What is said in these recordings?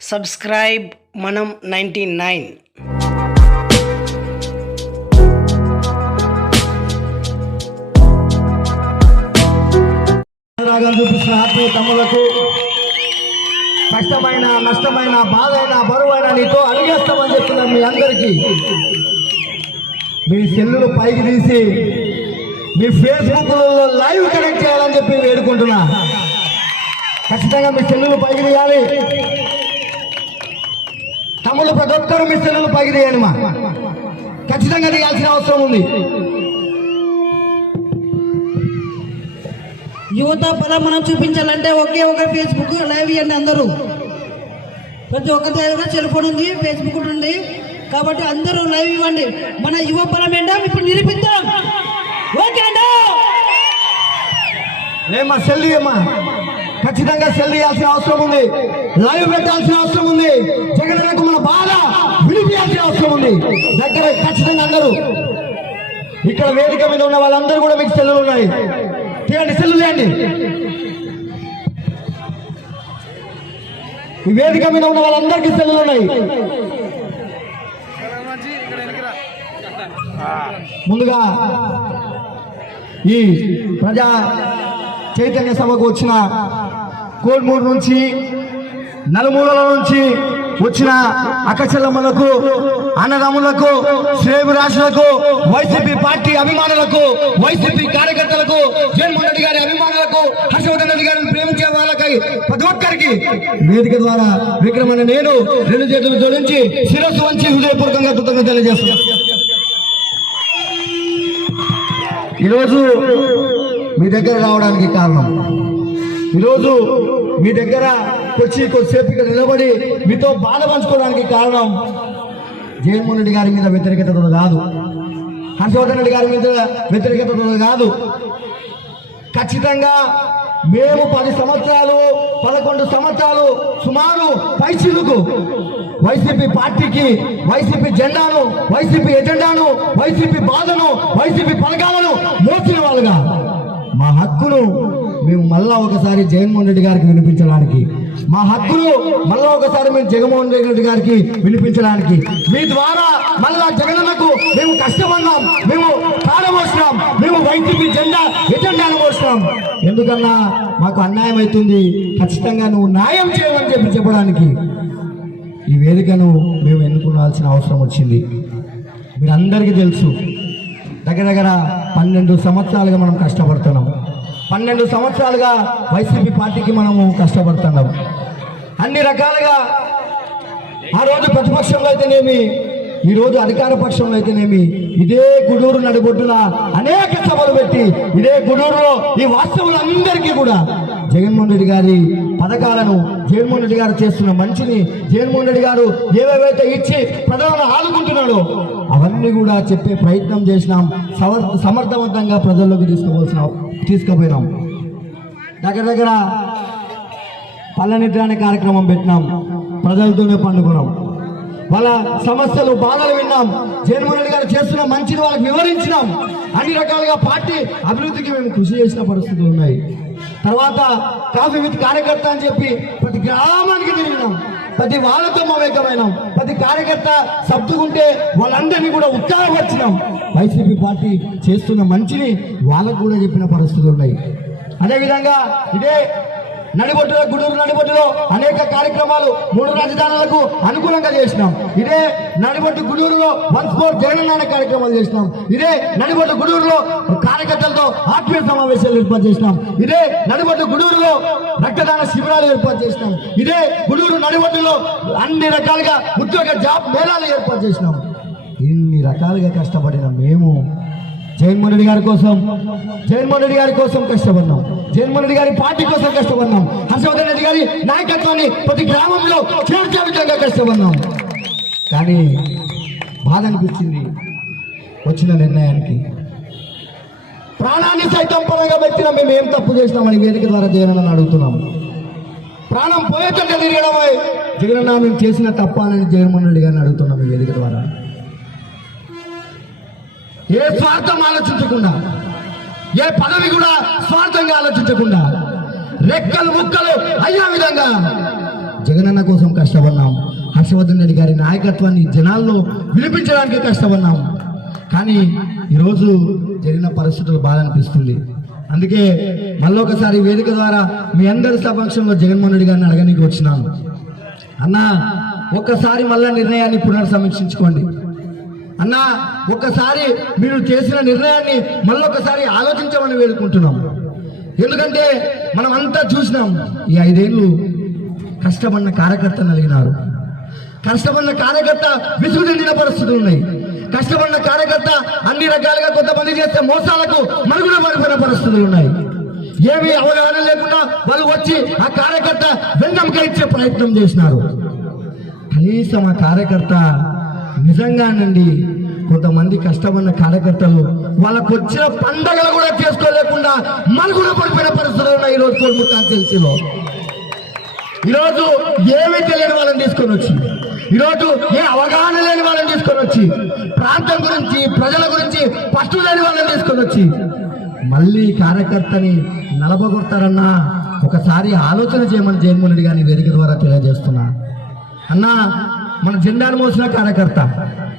Subscribe మనం ninety nine. రాగం ఆత్మీయ తమ్ములకు కష్టమైన నష్టమైన బాధైన బరువైన నీతో అడిగేస్తామని చెప్తున్నాను మీ అందరికీ మీ సెల్లులు పైకి తీసి మీ ఫేస్బుక్లలో లైవ్ కనెక్ట్ చేయాలని చెప్పి వేడుకుంటున్నా. ఖచ్చితంగా మీ సెల్లులు పైకి తీయాలి. తమ్ముళ్ళు ప్రతి ఒక్కరు మీ సెల్లులు పైకి తీయండి మా. ఖచ్చితంగా తీయాల్సిన అవసరం ఉంది. యువత బలం మనం చూపించాలంటే ఒకే ఒక ఫేస్బుక్ లైవ్ ఇవ్వండి అందరూ. ప్రతి ఒక్కరి దగ్గర సెల్ ఫోన్ ఉంది ఫేస్బుక్ ఉంది. కాబట్టి అందరూ లైవ్ ఇవ్వండి. మన యువ బలం ఏంటో ఇప్పుడు నిరూపిద్దాం. ఓకే అండి. ఏమా సెల్ ఏమా ఖచ్చితంగా సెల్ చేయాల్సిన అవసరం ఉంది. లైవ్ పెట్టాల్సిన అవసరం ఉంది. జగన్ మన బాధ వినిపించాల్సిన అవసరం ఉంది. దగ్గర ఖచ్చితంగా అందరూ. ఇక్కడ వేదిక మీద ఉన్న వాళ్ళందరూ కూడా మీకు సెల్లులు ఉన్నాయి. తీయండి సెల్లు లేండి ఈ వేదిక మీద ఉన్న వాళ్ళందరికీ సెల్లులు ఉన్నాయి. ముందుగా ఈ ప్రజా చైతన్య సభకు వచ్చిన కోడ్మూరు నుంచి నలుమూలల నుంచి వచ్చిన అక్కచెల్లమ్మలకు అన్నదమ్ములకు శ్రేయభిలాషులకు వైసీపీ పార్టీ అభిమానులకు వైసీపీ కార్యకర్తలకు జగన్మోహన్ రెడ్డి గారి అభిమానులకు హర్షవర్ధన్ రెడ్డి గారిని ప్రేమించే వాళ్ళకి ప్రతి ఒక్కరికి వేదిక ద్వారా విక్రమణ నేను రెండు చేతులు జోడించి శిరస్సు వంచి హృదయపూర్వకంగా కృతజ్ఞత తెలియజేస్తున్నాను. ఈరోజు మీ దగ్గర రావడానికి కారణం ఈరోజు మీ దగ్గర వచ్చి కొద్దిసేపు ఇక్కడ నిలబడి మీతో బాధ పంచుకోవడానికి కారణం జగన్మోహన్ రెడ్డి గారి మీద వ్యతిరేకతతో కాదు. హర్షవర్ధన్ రెడ్డి గారి మీద వ్యతిరేకతతో కాదు. ఖచ్చితంగా మేము పది సంవత్సరాలు పదకొండు సంవత్సరాలు సుమారు పైచిలుకు వైసీపీ పార్టీకి వైసీపీ జెండాను వైసీపీ ఎజెండాను వైసీపీ బాధను వైసీపీ పథకాలను మోసిన వాళ్ళుగా మా హక్కును మేము మళ్ళా ఒకసారి జగన్మోహన్ రెడ్డి గారికి వినిపించడానికి. మా హక్కును మళ్ళా ఒకసారి మేము జగన్మోహన్ రెడ్డి గారికి వినిపించడానికి. మీ ద్వారా మళ్ళా జగనన్నకు మేము కష్టపడినాం మేము కాడమోసినాం మేము వైద్యుకి జెండా ఎజెండాను మోసినాం. ఎందుకన్నా మాకు అన్యాయం అవుతుంది? ఖచ్చితంగా నువ్వు న్యాయం చేయమని చెప్పి చెప్పడానికి. ఈ వేదికను మేము ఎన్నుకోవాల్సిన అవసరం వచ్చింది. మీరందరికీ తెలుసు. దగ్గర దగ్గర పన్నెండు సంవత్సరాలుగా మనం కష్టపడుతున్నాం. పన్నెండు సంవత్సరాలుగా వైసీపీ పార్టీకి మనము కష్టపడుతున్నాం. అన్ని రకాలుగా ఆ రోజు ప్రతిపక్షంలో అయితేనేమి ఈరోజు అధికార పక్షంలో అయితేనేమి ఇదే గుడూరు నడిబొడ్డున అనేక సభలు పెట్టి ఇదే గుడూరులో ఈ వాస్తవులందరికీ కూడా జగన్మోహన్ రెడ్డి గారి పథకాలను జగన్మోహన్ రెడ్డి గారు చేస్తున్న మంచిని జగన్మోహన్ రెడ్డి గారు ఏవేవైతే ఇచ్చి ప్రజలను ఆదుకుంటున్నాడో అవన్నీ కూడా చెప్పే ప్రయత్నం చేసినాం. సమర్ సమర్థవంతంగా ప్రజల్లోకి తీసుకోవాల్సిన తీసుకుపోయినాం. దగ్గర దగ్గర పల్లెనిద్ర అనే కార్యక్రమం పెట్టినాం. ప్రజలతోనే పండుకున్నాం. వాళ్ళ సమస్యలు బాధలు విన్నాం. జగన్మోహన్ రెడ్డి గారు చేస్తున్న మంచిని వాళ్ళకి వివరించినాం. అన్ని రకాలుగా పార్టీ అభివృద్ధికి మేము కృషి చేసిన పరిస్థితులు ఉన్నాయి. తర్వాత కాఫీ విత్ కార్యకర్త అని చెప్పి ప్రతి గ్రామానికి తిరిగినాం. ప్రతి వాళ్ళతో మమేకమైనాం. ప్రతి కార్యకర్త సర్దుకుంటే వాళ్ళందరినీ కూడా ఉత్సాహపరిచినాం. వైసీపీ పార్టీ చేస్తున్న మంచిని వాళ్ళకు కూడా చెప్పిన పరిస్థితులు ఉన్నాయి. అదేవిధంగా ఇదే నడిబొట్టులో గుడూరు నడిబొట్టులో అనేక కార్యక్రమాలు మూడు రాజధానులకు అనుకూలంగా చేసినాం. ఇదే నడిబొట్టు గుడూరులో వన్స్ ఫోర్ జగనన్న కార్యక్రమాలు చేసినాం. ఇదే నడిబొట్టు గుడూరులో కార్యకర్తలతో ఆత్మీయ సమావేశాలు ఏర్పాటు చేసినాం. ఇదే నడిబొట్టు గుడూరులో రక్తదాన శిబిరాలు ఏర్పాటు చేసినాం. ఇదే గుడూరు నడిబొట్టులో అన్ని రకాలుగా ఉద్యోగ జాబ్ మేళాలు ఏర్పాటు చేసినాం. ఇన్ని రకాలుగా కష్టపడిన మేము జగన్మోహన్ రెడ్డి గారి కోసం జగన్మోహన్ రెడ్డి గారి కోసం కష్టపడినాం జగన్మోహన్ రెడ్డి గారి పార్టీ కోసం కష్టపడినాం హర్షవర్ధన్ రెడ్డి గారి నాయకత్వాన్ని ప్రతి గ్రామంలో చేర్చే విధంగా కష్టపడినాం కానీ బాధ అనిపించింది వచ్చిన నిర్ణయానికి. ప్రాణాన్ని సైతం పరంగా పెట్టిన మేము ఏం తప్పు చేసినామని వేదిక ద్వారా జగనన్న అడుగుతున్నాము ప్రాణం పోయేటట్టు తిరగడమే జగనన్న మేము చేసిన తప్ప అని జగన్మోహన్ రెడ్డి గారిని అడుగుతున్నాం ఈ వేదిక ద్వారా. ఏ స్వార్థం ఆలోచించకుండా ఏ పదవి కూడా స్వార్థంగా ఆలోచించకుండా రెక్కలు ముక్కలు అయ్యే విధంగా జగనన్న కోసం కష్టపడినాం హర్షవర్ధన్ రెడ్డి గారి నాయకత్వాన్ని జనాల్లో వినిపించడానికి కష్టపడినాం కానీ ఈరోజు జరిగిన పరిస్థితులు బాధ అనిపిస్తుంది. అందుకే మళ్ళీ ఒకసారి వేదిక ద్వారా మీ అందరి సమక్షంలో జగన్మోహన్ రెడ్డి గారిని అడగనీకి వచ్చినాను. అన్నా ఒక్కసారి మళ్ళా నిర్ణయాన్ని పునర్సమీక్షించుకోండి. అన్నా ఒక్కసారి మీరు చేసిన నిర్ణయాన్ని మళ్ళొకసారి ఆలోచించమని వేడుకుంటున్నాం. ఎందుకంటే మనం అంతా చూసినాం ఈ ఐదేళ్ళు కష్టపడిన కార్యకర్త నలిగినారు కష్టపడిన కార్యకర్త విసుగు చెందిన పరిస్థితులు ఉన్నాయి. కష్టపడిన కార్యకర్త అన్ని రకాలుగా కొంతమంది చేసే మోసాలకు మరుగున పడిపోయిన పరిస్థితులు ఉన్నాయి. ఏమీ అవగాహన లేకుండా వాళ్ళు వచ్చి ఆ కార్యకర్త వెన్నెముక ఇచ్చే ప్రయత్నం చేసినారు. కనీసం ఆ కార్యకర్త నిజంగానండి కొంతమంది కష్టపడిన కార్యకర్తలు వాళ్ళకు వచ్చిన పండగలు కూడా చేసుకోలేకుండా మనుగున పడిపోయిన పరిస్థితులు ఉన్నాయి ఈరోజు కోల్మూరు తెలిసిలో ఈరోజు ఏమీ తెలియని వాళ్ళని తీసుకొని వచ్చి ఈరోజు ఏ అవగాహన లేని వాళ్ళని తీసుకొని వచ్చి ప్రాంతం గురించి ప్రజల గురించి పట్టు లేని వాళ్ళని తీసుకొని వచ్చి మళ్ళీ కార్యకర్తని నలబగొడతారన్నా ఒకసారి ఆలోచన చేయమని జగన్మోహన్ రెడ్డి గారిని వేదిక ద్వారా తెలియజేస్తున్నా. అన్నా మన జెండాను మోసిన కార్యకర్త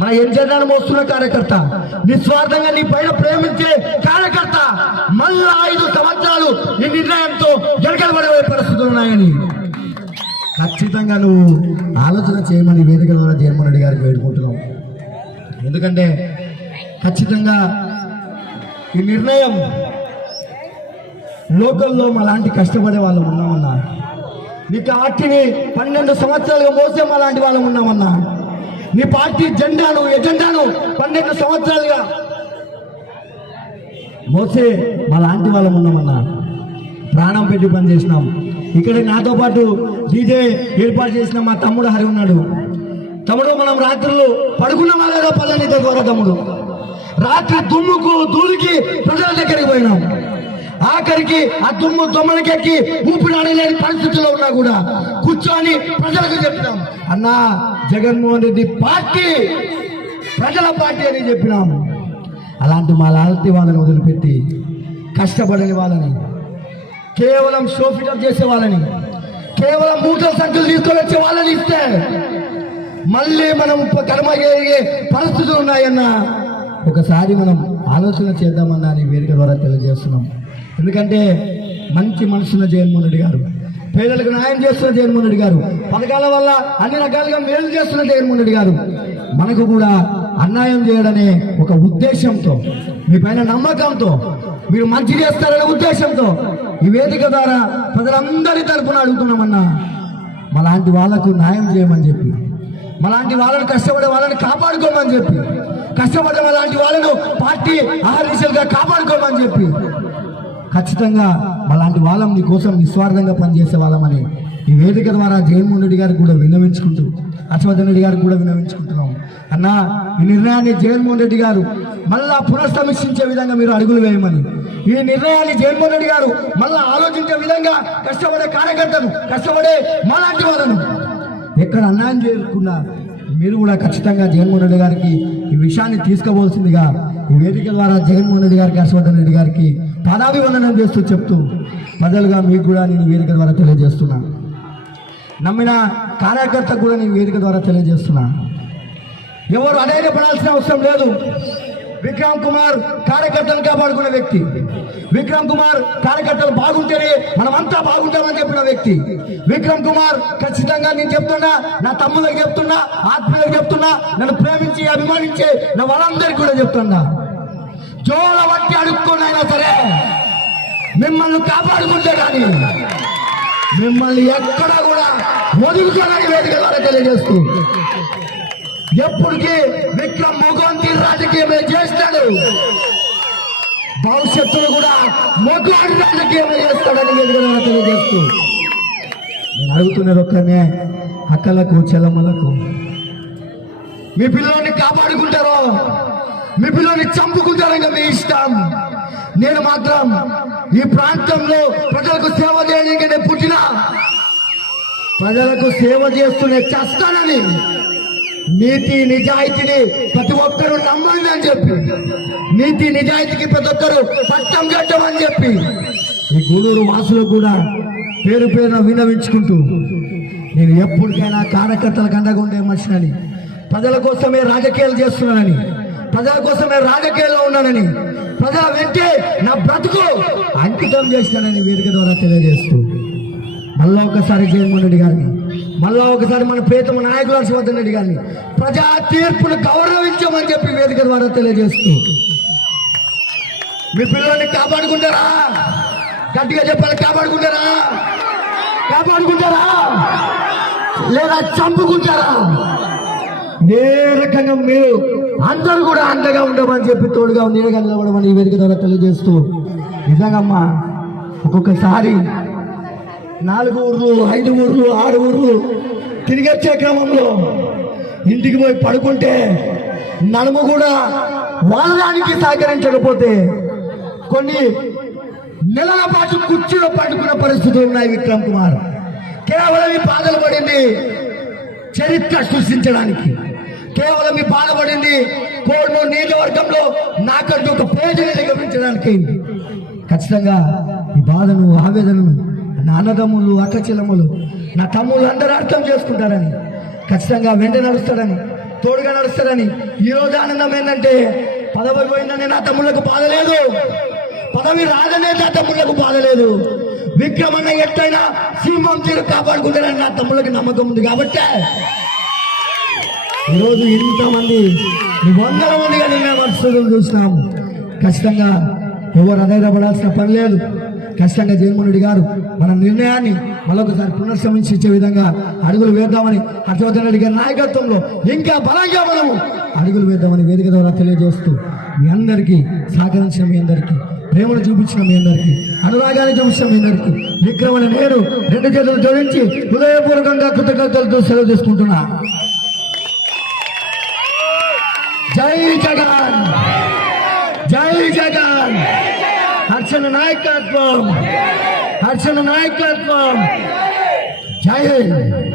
మన ఎన్ జెండాను మోస్తున్న కార్యకర్త నిస్వార్థంగా నీ పైన ప్రేమించే కార్యకర్త మళ్ళా ఐదు సంవత్సరాలు ఈ నిర్ణయంతో జరగబడే పరిస్థితులు ఉన్నాయని. ఖచ్చితంగా నువ్వు ఆలోచన చేయమని వేదిక ద్వారా జగన్మోహన్ రెడ్డి గారికి వేడుకుంటున్నాం. ఎందుకంటే ఖచ్చితంగా ఈ నిర్ణయం లోకల్లో మాలాంటి కష్టపడే వాళ్ళు ఉన్నామన్నారు నీ పార్టీని పన్నెండు సంవత్సరాలుగా మోసే మాలాంటి వాళ్ళం ఉన్నామన్నా. నీ పార్టీ జెండాను ఎజెండాను పన్నెండు సంవత్సరాలుగా మోసే మా లాంటి వాళ్ళం ఉన్నామన్నా. ప్రాణం పెట్టి పని చేసినాం ఇక్కడ నాతో పాటు డీజే ఏర్పాటు చేసిన మా తమ్ముడు హరి ఉన్నాడు. తమ్ముడు మనం రాత్రులు పడుకున్నామా లేదా పల్లెని ద్వారా తమ్ముడు. రాత్రి దుమ్ముకు దూలికి ప్రజల దగ్గరికి పోయినాం. ఆఖరికి ఆ దుమ్ము దొమ్మలకెక్కి ఊపిరాడలేని పరిస్థితుల్లో ఉన్నా కూడా కూర్చొని ప్రజలకు చెప్పినాం. అన్నా జగన్మోహన్ రెడ్డి పార్టీ ప్రజల పార్టీ అని చెప్పినాం. అలాంటి మా లాంటి వాళ్ళని వదిలిపెట్టి కష్టపడని వాళ్ళని కేవలం షోఫిటప్ చేసే వాళ్ళని కేవలం మూటల సంఖ్యలు తీసుకొని వచ్చే వాళ్ళని ఇస్తే మళ్ళీ మనం కర్మ జరిగే పరిస్థితులు ఉన్నాయన్న ఒకసారి మనం ఆలోచన చేద్దామన్నా అని వేదిక ద్వారా తెలియజేస్తున్నాం. ఎందుకంటే మంచి మనసున్న జగన్మోహన్ రెడ్డి గారు పేదలకు న్యాయం చేస్తున్న జగన్మోహన్ రెడ్డి గారు పథకాల వల్ల అన్ని రకాలుగా మేలు చేస్తున్న జగన్మోహన్ రెడ్డి గారు మనకు కూడా అన్యాయం చేయడనే ఒక ఉద్దేశంతో మీ పైన నమ్మకంతో మీరు మంచి చేస్తారనే ఉద్దేశంతో ఈ వేదిక ద్వారా ప్రజలందరి తరఫున అడుగుతున్నామన్నా మలాంటి వాళ్ళకు న్యాయం చేయమని చెప్పి మలాంటి వాళ్ళని కష్టపడే వాళ్ళని కాపాడుకోమని చెప్పి కష్టపడే వాళ్ళంటి వాళ్ళను పార్టీ ఆహర్నిశలుగా కాపాడుకోమని చెప్పి ఖచ్చితంగా అలాంటి వాళ్ళం నీ కోసం నిస్వార్థంగా పనిచేసే వాళ్ళమని ఈ వేదిక ద్వారా జగన్మోహన్ రెడ్డి గారికి కూడా విన్నవించుకుంటూ హర్షవర్ధన్ రెడ్డి గారికి కూడా విన్నవించుకుంటున్నాం అన్నా ఈ నిర్ణయాన్ని జగన్మోహన్ రెడ్డి గారు మళ్ళా పునఃసమీక్షించే విధంగా మీరు అడుగులు వేయమని. ఈ నిర్ణయాన్ని జగన్మోహన్ రెడ్డి గారు మళ్ళా ఆలోచించే విధంగా కష్టపడే కార్యకర్తను కష్టపడే మాలాంటి వాళ్ళను ఎక్కడ అన్యాయం చేయకుండా మీరు కూడా ఖచ్చితంగా జగన్మోహన్ రెడ్డి గారికి ఈ విషయాన్ని తీసుకోవాల్సిందిగా ఈ వేదిక ద్వారా జగన్మోహన్ రెడ్డి గారికి హర్షవర్ధన్ రెడ్డి గారికి పాదాభివందనం చేస్తూ చెప్తూ ప్రజలుగా మీకు కూడా నేను వేదిక ద్వారా తెలియజేస్తున్నా. నమ్మిన కార్యకర్త కూడా నేను వేదిక ద్వారా తెలియజేస్తున్నా. ఎవరు పడాల్సిన అవసరం లేదు. విక్రమ్ కుమార్ కార్యకర్తలు కాపాడుకున్న వ్యక్తి. విక్రమ్ కుమార్ కార్యకర్తలు బాగుంటేనే మనమంతా బాగుంటామని చెప్పిన వ్యక్తి. విక్రమ్ కుమార్ ఖచ్చితంగా నేను చెప్తున్నా నా తమ్ములకు చెప్తున్నా ఆత్మీయులకు చెప్తున్నా నన్ను ప్రేమించి అభిమానించే నా వాళ్ళందరికీ కూడా చెప్తున్నా. జోల బట్టి అడుక్కున్నైనా సరే మిమ్మల్ని కాపాడుకుంటే కానీ మిమ్మల్ని ఎక్కడ కూడా వదులుకోనని వేదిక ద్వారా తెలియజేస్తూ ఎప్పటికీ విక్రమ్ మొగంతి రాజకీయమే చేస్తాడు. భవిష్యత్తులో కూడా మొగ్గాడి రాజకీయమే చేస్తాడని వేదిక ద్వారా తెలియజేస్తూ నేను అడుగుతున్నారు ఒక్కనే అక్కలకు చెలమలకు మీ పిల్లల్ని కాపాడుకుంటారో మీ పిల్లల్ని చంపుకుంటారంగా మీ ఇష్టం. నేను మాత్రం ఈ ప్రాంతంలో ప్రజలకు సేవ చేయడానికి నేను పుట్టిన ప్రజలకు సేవ చేస్తూనే చేస్తానని నీతి నిజాయితీని ప్రతి ఒక్కరూ నమ్మండి అని చెప్పి నీతి నిజాయితీకి ప్రతి ఒక్కరూ పట్టం కట్టమని చెప్పి ఈ గూడూరు వాసులకు కూడా పేరు పేరున వినవించుకుంటూ నేను ఎప్పటికైనా కార్యకర్తలకు అండగా ఉండే మనిషినని ప్రజల కోసమే రాజకీయాలు చేస్తున్నానని ప్రజల నేను రాజకీయాల్లో ఉన్నానని. ప్రజల వెంటే నా బ్రతుకు అంకితం చేస్తానని వేదిక ద్వారా తెలియజేస్తూ. మళ్ళా ఒకసారి జగన్మోహన్ రెడ్డి గారిని మళ్ళా ఒకసారి మన ప్రీతమ నాయకులు హర్షవర్ధన్ రెడ్డి గారిని ప్రజా తీర్పును గౌరవించమని చెప్పి వేదిక ద్వారా తెలియజేస్తూ. మీ పిల్లల్ని కాపాడుకుంటారా? గట్టిగా చెప్పాలి కాపాడుకుంటారా? కాపాడుకుంటారా? లేదా చంపుకుంటారా? ఏ రకంగా మీరు అందరూ కూడా అండగా ఉండమని చెప్పి తోడుగా నీడగా నిలబడమని ఈ వేదిక ద్వారా తెలియజేస్తూ నిజంగమ్మా ఒక్కొక్కసారి నాలుగు ఊర్లు ఐదు ఊర్లు ఆరు ఊర్లు తిరిగి వచ్చే క్రమంలో ఇంటికి పోయి పడుకుంటే నడుము కూడా వాళ్ళడానికి సహకరించకపోతే కొన్ని నెలల పాటు కుర్చీలో పడుకున్న పరిస్థితులు ఉన్నాయి విక్రమ్ కుమార్. కేవలం ఈ బాధలు పడింది చరిత్ర సృష్టించడానికి. కేవలం ఈ బాధపడింది కోడ్మూరు నియోజకవర్గంలో నాకంటూ ఒక పేజీని నిగమించడానికి ఖచ్చితంగా ఈ బాధను ఆవేదనను నా అన్నదమ్ములు అక్కచెల్లమ్మలు నా తమ్ముళ్ళు అందరూ అర్థం చేసుకుంటారని ఖచ్చితంగా వెంట నడుస్తారని తోడుగా నడుస్తారని ఈ ఆనందం ఏంటంటే పదవి పోయిందని నా తమ్ముళ్ళకు బాధ లేదు. పదవి రాదనే నా తమ్ముళ్ళకు బాధ లేదు. విక్రమన్న ఎట్టయినా సింహం తీరు కాపాడుకుంటారని నా తమ్ముళ్ళకి నమ్మకం ఉంది కాబట్టి ఈరోజు ఇంతమంది వందల మందిగా నిన్న పరిస్థితులు చూసినాం. ఖచ్చితంగా ఎవరు అధైర్యపడాల్సిన పని లేదు. ఖచ్చితంగా జగన్మోహన్ గారు మన నిర్ణయాన్ని మరొకసారి పునర్సమీక్షించే విధంగా అడుగులు వేద్దామని హర్షవర్ధన్ రెడ్డి గారి నాయకత్వంలో ఇంకా బలంగా మనము అడుగులు వేద్దామని వేదిక ద్వారా తెలియజేస్తూ మీ అందరికీ సహకరించిన మీ అందరికీ ప్రేమను చూపించిన మీ అందరికీ అనురాగాన్ని చూపించిన మీ అందరికీ విక్రమణ నేను రెండు చేతులు జోడించి హృదయపూర్వకంగా కృతజ్ఞతలతో సెలవు తీసుకుంటున్నా జై జగన్ జై జగన్ హర్షణ నాయకత్వం. హర్షణ నాయకత్వం. జై హింద్.